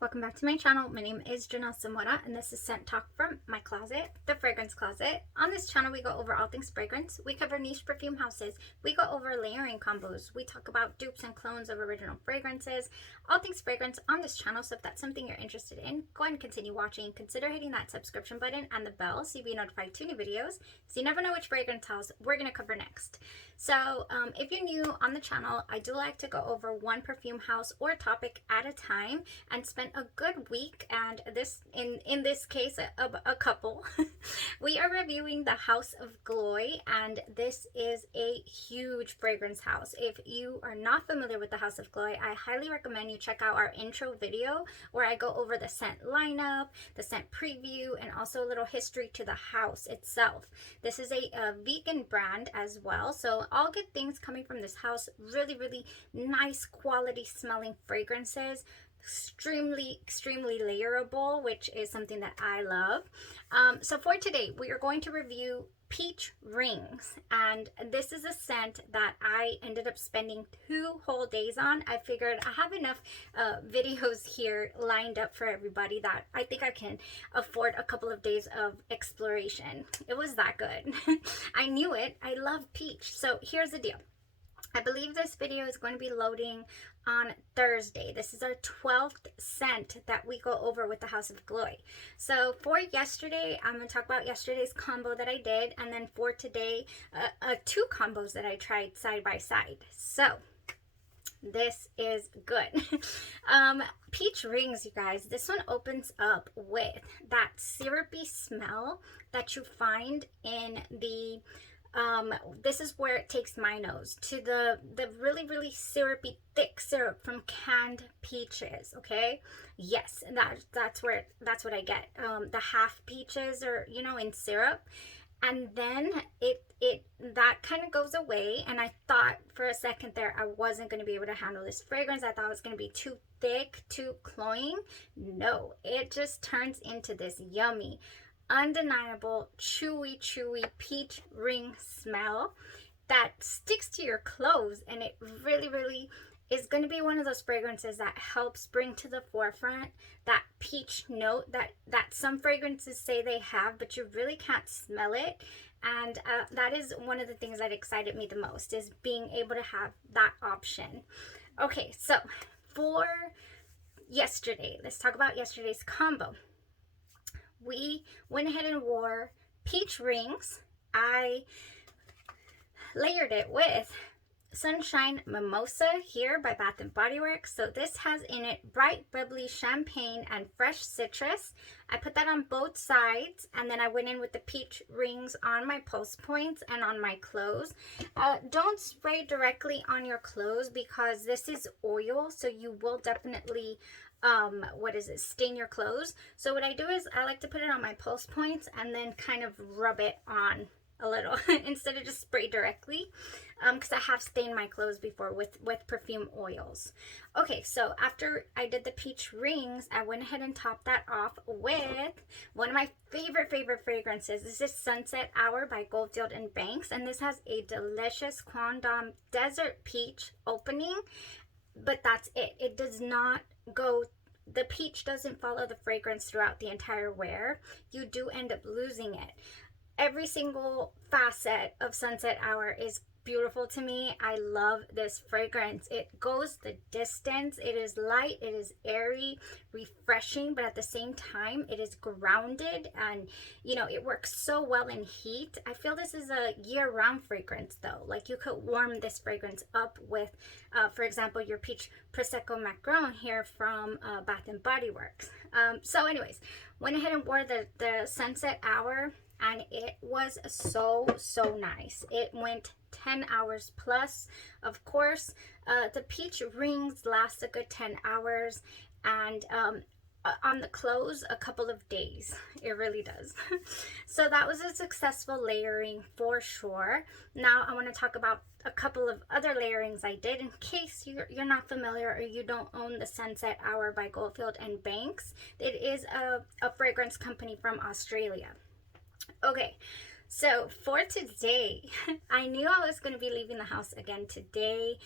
welcome back to my channel. My name is Janelle Samora and this is Scent Talk from my closet, the fragrance closet. On this channel we go over all things fragrance, we cover niche perfume houses, we go over layering combos, we talk about dupes and clones of original fragrances, all things fragrance on this channel. So if that's something you're interested in, go ahead and continue watching. Consider hitting that subscription button and the bell so you'll be notified to new videos, so you never know which fragrance house we're going to cover next. So if you're new on the channel, I do like to go over one perfume house or topic at a time and spend a good week, and this in this case a couple. We are reviewing the House of Gloi, and this is a huge fragrance house. If you are not familiar with the House of Gloi, I highly recommend you check out our intro video where I go over the scent lineup, the scent preview, and also a little history to the house itself. This is a vegan brand as well, so all good things coming from this house. Really nice quality smelling fragrances, extremely layerable, which is something that I love. So for today we are going to review Peach Rings, and this is a scent that I ended up spending 2 whole days on. I figured I have enough videos here lined up for everybody that I think I can afford a couple of days of exploration. It was that good. I knew it. I love peach. So here's the deal. I believe this video is going to be loading on Thursday. This is our 12th scent that we go over with the House of Gloi. So for yesterday, I'm going to talk about yesterday's combo that I did, and then for today, 2 combos that I tried side by side. So this is good. Peach Rings, you guys, this one opens up with that syrupy smell that you find in the this is where it takes my nose to the really syrupy thick syrup from canned peaches. Okay, yes, that's what I get. The half peaches, or in syrup, and then that kind of goes away, and I thought for a second there I wasn't going to be able to handle this fragrance. I thought it was going to be too thick, too cloying. No, it just turns into this yummy, undeniable, chewy peach ring smell that sticks to your clothes, and it really is going to be one of those fragrances that helps bring to the forefront that peach note that some fragrances say they have, but you really can't smell it. And that is one of the things that excited me the most, is being able to have that option. Okay, so for yesterday, let's talk about yesterday's combo. We went ahead and wore Peach Rings. I layered it with Sunshine Mimosa here by Bath and Body Works. So this has in it bright bubbly champagne and fresh citrus. I put that on both sides, and then I went in with the Peach Rings on my pulse points and on my clothes. Don't spray directly on your clothes because this is oil, so you will definitely stain your clothes. So what I do is I like to put it on my pulse points and then kind of rub it on a little instead of just spray directly, because I have stained my clothes before with perfume oils. Okay, so after I did the Peach Rings, I went ahead and topped that off with one of my favorite fragrances. This is Sunset Hour by Goldfield and Banks, and this has a delicious Quandam Desert Peach opening, but that's it. It does not go, the peach doesn't follow the fragrance throughout the entire wear. You do end up losing it. Every single facet of Sunset Hour is beautiful to me. I love this fragrance. It goes the distance. It is light, it is airy, refreshing, but at the same time it is grounded, and it works so well in heat. I feel this is a year-round fragrance though. Like, you could warm this fragrance up with for example, your Peach Prosecco Macron here from Bath and Body Works. So anyways, went ahead and wore the Sunset Hour, and it was so nice. It went 10 hours plus. Of course, the Peach Rings last a good 10 hours, and on the clothes a couple of days. It really does. So that was a successful layering for sure. Now I want to talk about a couple of other layerings I did in case you're not familiar or you don't own the Sunset Hour by Goldfield and Banks. It is a fragrance company from Australia. Okay, So for today, I knew I was going to be leaving the house again today.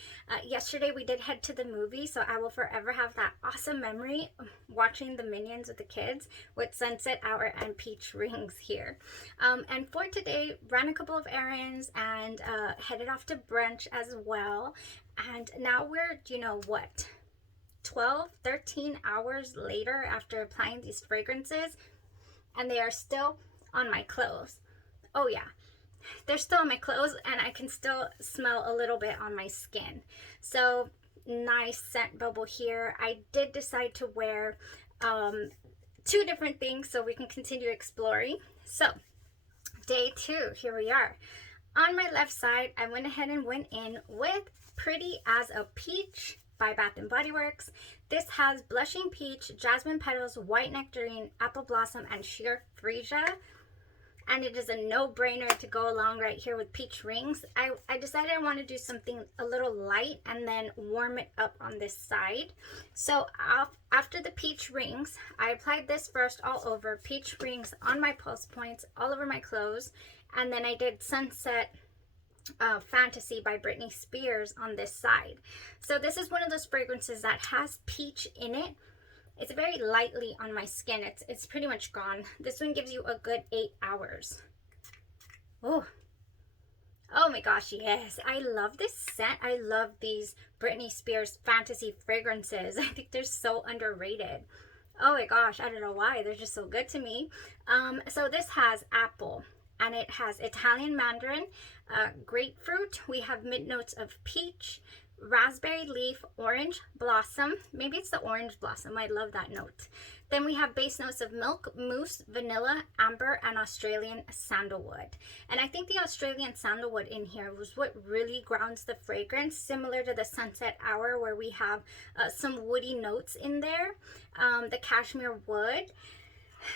Yesterday we did head to the movie, so I will forever have that awesome memory of watching the Minions with the kids with Sunset Hour and Peach Rings here. And for today, ran a couple of errands and headed off to brunch as well. And now we're, 12, 13 hours later after applying these fragrances, and they are still on my clothes. Oh yeah, they're still on my clothes and I can still smell a little bit on my skin. So nice scent bubble here. I did decide to wear two different things so we can continue exploring. So day 2, here we are. On my left side, I went ahead and went in with Pretty as a Peach by Bath & Body Works. This has blushing peach, jasmine petals, white nectarine, apple blossom, and sheer freesia. And it is a no-brainer to go along right here with peach rings. I decided I want to do something a little light and then warm it up on this side. So after the peach rings, I applied this first all over, peach rings on my pulse points, all over my clothes. And then I did Sunset Fantasy by Britney Spears on this side. So this is one of those fragrances that has peach in it. It's very lightly on my skin. It's pretty much gone. This one gives you a good 8 hours. Oh my gosh, yes. I love this scent. I love these Britney Spears fantasy fragrances. I think they're so underrated. Oh my gosh, I don't know why. They're just so good to me. So this has apple, and it has Italian mandarin, grapefruit. We have mid notes of peach, raspberry leaf, orange blossom. Maybe it's the orange blossom. I love that note. Then we have base notes of milk, mousse, vanilla, amber, and Australian sandalwood. And I think the Australian sandalwood in here was what really grounds the fragrance, similar to the Sunset Hour where we have some woody notes in there, the cashmere wood.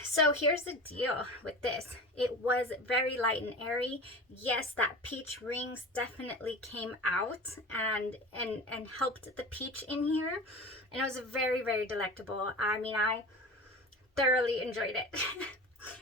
So here's the deal with this. It was very light and airy. Yes, that peach rings definitely came out and helped the peach in here. And it was very, very delectable. I mean, I thoroughly enjoyed it.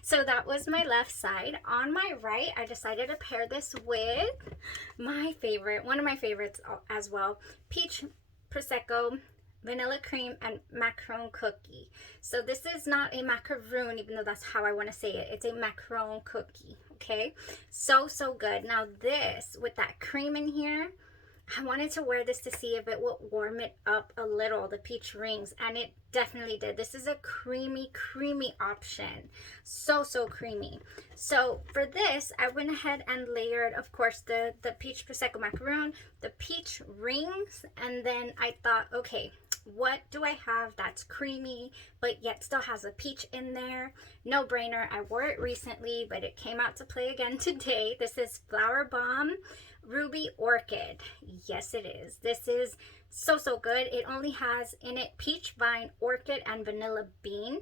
So that was my left side. On my right, I decided to pair this with my favorite, one of my favorites as well, Peach Prosecco, vanilla cream, and macaron cookie. So this is not a macaroon, even though that's how I want to say it. It's a macaron cookie, okay? So good. Now this, with that cream in here, I wanted to wear this to see if it would warm it up a little, the peach rings, and it definitely did. This is a creamy option. So creamy. So for this, I went ahead and layered, of course, the peach prosecco macaron, the peach rings, and then I thought, okay, what do I have that's creamy but yet still has a peach in there? No brainer. I wore it recently, but it came out to play again today. This is Flower Bomb Ruby Orchid. Yes, it is. This is so good. It only has in it peach vine, orchid, and vanilla bean.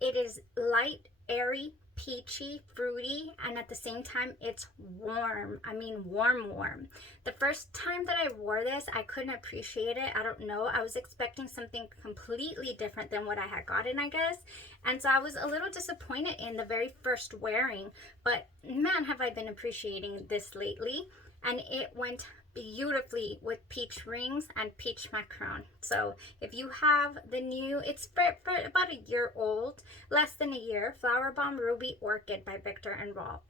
It is light, airy, peachy, fruity, and at the same time it's warm. I mean warm. The first time that I wore this, I couldn't appreciate it. I don't know, I was expecting something completely different than what I had gotten, I guess, and so I was a little disappointed in the very first wearing. But man, have I been appreciating this lately, and it went beautifully with peach rings and peach macaron. So if you have the new, it's for about a year old, less than a year, Flower Bomb Ruby Orchid by Victor and Rolf.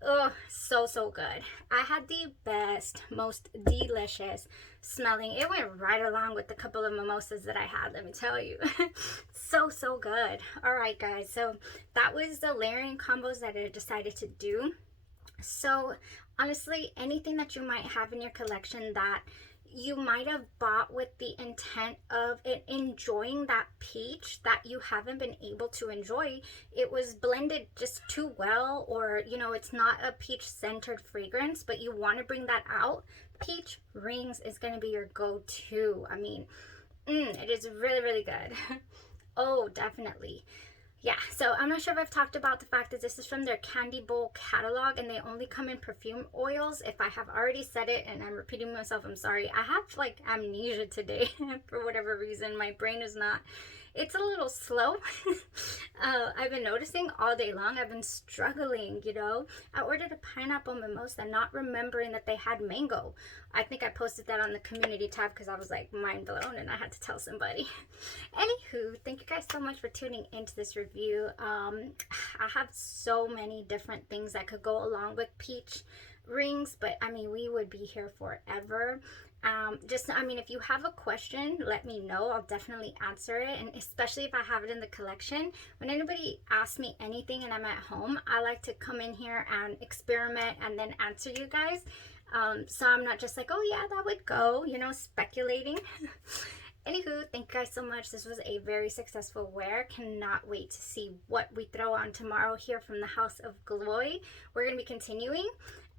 Oh, so good. I had the best, most delicious smelling. It went right along with the couple of mimosas that I had, let me tell you. So good. All right, guys, so that was the layering combos that I decided to do. So honestly, anything that you might have in your collection that you might have bought with the intent of enjoying that peach that you haven't been able to enjoy, it was blended just too well, or it's not a peach centered fragrance, but you want to bring that out, peach rings is going to be your go-to. I mean, it is really good. Oh, definitely. Yeah, so I'm not sure if I've talked about the fact that this is from their Candy Bowl catalog, and they only come in perfume oils. If I have already said it and I'm repeating myself, I'm sorry. I have like amnesia today for whatever reason. My brain is not It's a little slow. I've been noticing all day long. I've been struggling, you know. I ordered a pineapple mimosa, not remembering that they had mango. I think I posted that on the community tab because I was like mind blown and I had to tell somebody. Anywho, thank you guys so much for tuning into this review. I have so many different things that could go along with peach rings, but I mean, we would be here forever. I mean, if you have a question, let me know. I'll definitely answer it, and especially if I have it in the collection. When anybody asks me anything and I'm at home, I like to come in here and experiment and then answer you guys. So I'm not just like, oh yeah, that would go, you know, speculating. Anywho, thank you guys so much. This was a very successful wear. Cannot wait to see what we throw on tomorrow here from the House of Gloi. We're going to be continuing.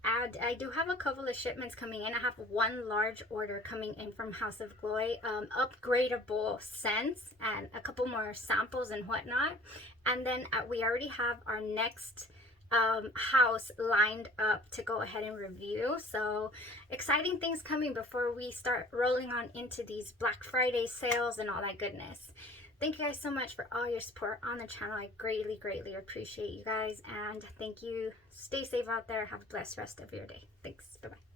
And I do have a couple of shipments coming in. I have one large order coming in from House of Gloi, upgradable scents and a couple more samples and whatnot. And then we already have our next house lined up to go ahead and review. So exciting things coming before we start rolling on into these Black Friday sales and all that goodness. Thank you guys so much for all your support on the channel. I greatly, greatly appreciate you guys. And thank you. Stay safe out there. Have a blessed rest of your day. Thanks. Bye-bye.